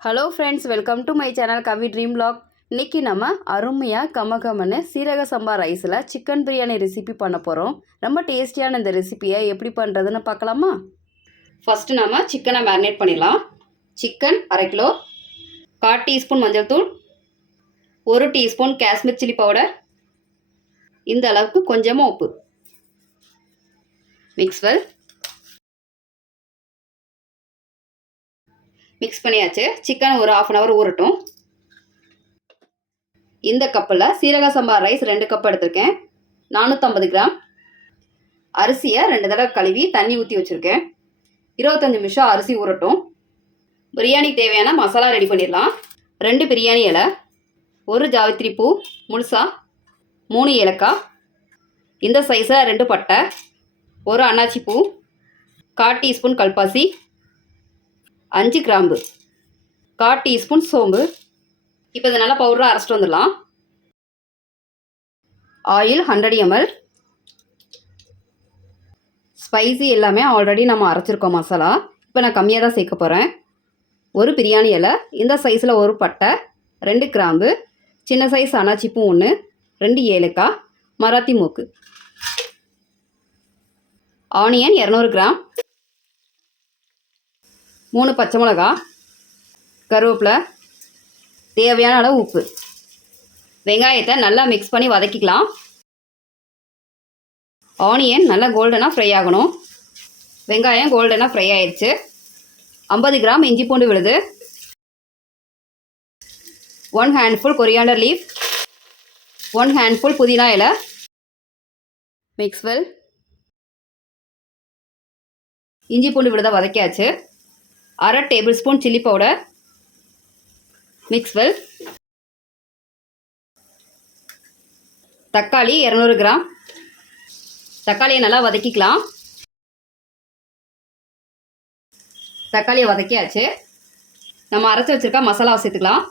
Hello friends welcome to my channel Kavi dream log இன்றைக்கி நம்ம அருமையாக கமகமன்னு சீரக சம்பா ரைஸில் சிக்கன் பிரியாணி ரெசிபி பண்ண போகிறோம் ரொம்ப டேஸ்டியான இந்த ரெசிபியை எப்படி பண்ணுறதுன்னு பார்க்கலாமா? ஃபஸ்ட்டு நம்ம சிக்கனை மேரினேட் பண்ணிடலாம். சிக்கன் அரை கிலோ கால் டீஸ்பூன் மஞ்சள் தூள் ஒரு டீஸ்பூன் காஷ்மீர் சில்லி பவுடர் இந்த அளவுக்கு கொஞ்சமாக உப்பு. மிக்ஸ் வெல் மிக்ஸ் பண்ணியாச்சு. சிக்கன் ஒரு ஆஃப் அன் ஹவர் ஊறட்டும். இந்த கப்பில் சீரக சம்பா ரைஸ் ரெண்டு கப் எடுத்திருக்கேன். நானூற்றம்பது கிராம். அரிசியை ரெண்டு தடவை கழுவி தண்ணி ஊற்றி வச்சுருக்கேன். இருபத்தஞ்சி நிமிஷம் அரிசி ஊறட்டும். பிரியாணி தேவையான மசாலா ரெடி பண்ணிடலாம். ரெண்டு பிரியாணி இலை ஒரு ஜாவித்ரி பூ முழுசா மூணு ஏலக்காய். இந்த சைஸில் ரெண்டு பட்டை ஒரு அன்னாச்சி பூ கால் டீஸ்பூன் கல்பாசி அஞ்சு கிராம்பு கால் டீஸ்பூன் சோம்பு. இப்போ இதை நல்லா பவுடராக அரைச்சிட்டு வந்துடலாம். ஆயில் ஹண்ட்ரட் எம்எல் ஸ்பைசி எல்லாமே ஆல்ரெடி நம்ம அரைச்சிருக்கோம் மசாலா. இப்போ நான் கம்மியாக தான் சேர்க்க போகிறேன் ஒரு பிரியாணி இலை இந்த சைஸில் ஒரு பட்டை ரெண்டு கிராம்பு சின்ன சைஸ் அனாச்சிப்பூ ஒன்று ரெண்டு ஏலக்காய் மராத்தி மூக்கு. ஆனியன் இரநூறு கிராம். மூணு பச்சை மிளகா கருவேப்பிலை தேவையான அளவு உப்பு. வெங்காயத்தை நல்லா மிக்ஸ் பண்ணி வதக்கிக்கலாம். ஆனியன் நல்லா கோல்டனாக ஃப்ரை ஆகணும். வெங்காயம் கோல்டனாக ஃப்ரை ஆயிடுச்சு. ஐம்பது கிராம் இஞ்சி பூண்டு விழுது. One handful coriander leaf one handful புதினா இலை. மிக்ஸ்வெல் இஞ்சி பூண்டு விழுத வதக்கியாச்சு. அரை table spoon chilli powder mix well தக்காளி இரநூறு கிராம். தக்காளியை நல்லா வதக்கிக்கலாம். தக்காளியை வதக்கியாச்சு. நம்ம அரைச்சி வச்சுருக்க மசாலாவை சேர்த்துக்கலாம்.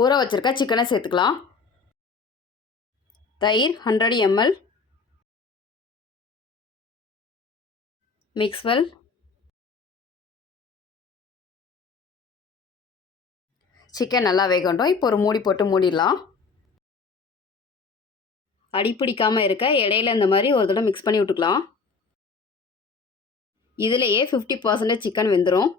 ஊற வச்சுருக்க சிக்கனை சேர்த்துக்கலாம். தயிர் ஹண்ட்ரட் எம்எல் மிக்ஸ்வெல் சிக்கன் நல்லா வேகட்டும். இப்போ ஒரு மூடி போட்டு மூடிடலாம். அடிப்பிடிக்காமல் இருக்க இடையில இந்த மாதிரி ஒரு தடவை மிக்ஸ் பண்ணி விட்டுக்கலாம். இதுலேயே ஃபிஃப்டி பர்சன்டேஜ் சிக்கன் வெந்துடும்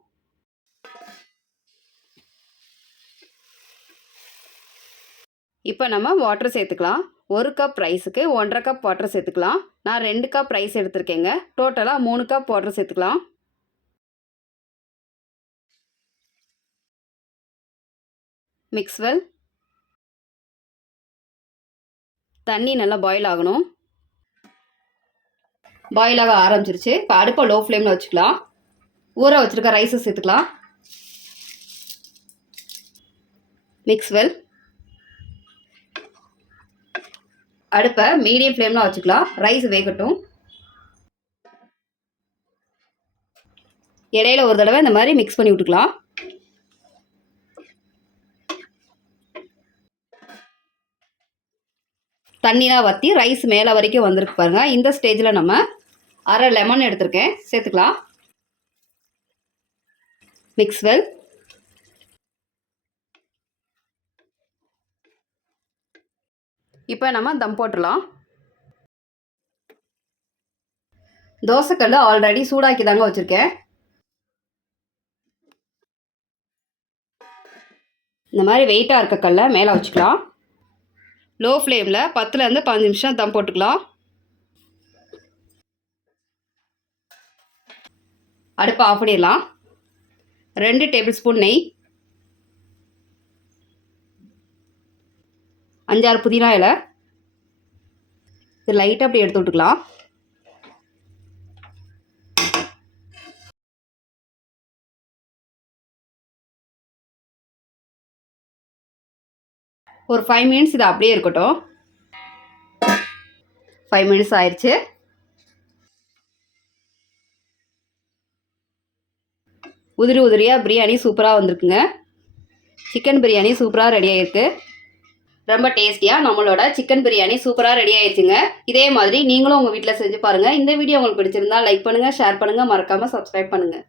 இப்போ நம்ம வாட்டர் சேர்த்துக்கலாம். ஒரு கப் ரைஸுக்கு ஒன்றரை கப் வாட்டர் சேர்த்துக்கலாம். நான் ரெண்டு கப் ரைஸ் எடுத்திருக்கேங்க. டோட்டலாக மூணு கப் வாட்டர் சேர்த்துக்கலாம். மிக்ஸ்வெல் தண்ணி நல்லா பாயில் ஆகணும். பாயில் ஆக ஆரம்பிச்சிருச்சு. இப்போ அடுப்பை லோ ஃப்ளேமில் வச்சுக்கலாம். ஊற வச்சுருக்க ரைஸை சேர்த்துக்கலாம். மிக்ஸ்வெல் அடுப்பை மீடியம் ஃப்ளேமில் வச்சுக்கலாம். ரைஸ் வேகட்டும். இடையில ஒரு தடவை இந்த மாதிரி மிக்ஸ் பண்ணி விட்டுக்கலாம். தண்ணிலாம் வற்றி ரைஸ் மேலே வரைக்கும் வந்திருக்கு பாருங்கள் இந்த ஸ்டேஜில் நம்ம அரை லெமன் எடுத்திருக்கேன். சேர்த்துக்கலாம். மிக்ஸ் வெல் இப்போ நம்ம தம் போட்டுடலாம். தோசைக்கல் ஆல்ரெடி சூடாக்கி தாங்க வச்சுருக்கேன். இந்த மாதிரி வெயிட்டாக இருக்க கல்லை மேலே வச்சுக்கலாம். லோ ஃப்ளேமில் பத்துலேருந்து பதினஞ்சு நிமிஷம் தம் போட்டுக்கலாம். அடுப்பை ஆஃப் பண்ணிடலாம். ரெண்டு டேபிள் ஸ்பூன் நெய். அஞ்சாறு புதினா இலை. இது லைட்டாக அப்படி எடுத்து விட்டுக்கலாம். ஒரு ஃபைவ் மினிட்ஸ் இது அப்படியே இருக்கட்டும். ஃபைவ் மினிட்ஸ் ஆயிடுச்சு உதிரி உதிரியாக பிரியாணி சூப்பராக வந்திருக்குங்க. சிக்கன் பிரியாணி சூப்பராக ரெடி ஆகிருக்கு ரொம்ப டேஸ்டியாக நம்மளோட சிக்கன் பிரியாணி சூப்பராக ரெடி ஆயிடுச்சுங்க இதே மாதிரி நீங்களும் உங்கள் வீட்டில் செஞ்சு பாருங்கள் இந்த வீடியோ உங்களுக்கு பிடிச்சிருந்தா லைக் பண்ணுங்கள் ஷேர் பண்ணுங்கள் மறக்காமல் சப்ஸ்கிரைப் பண்ணுங்கள்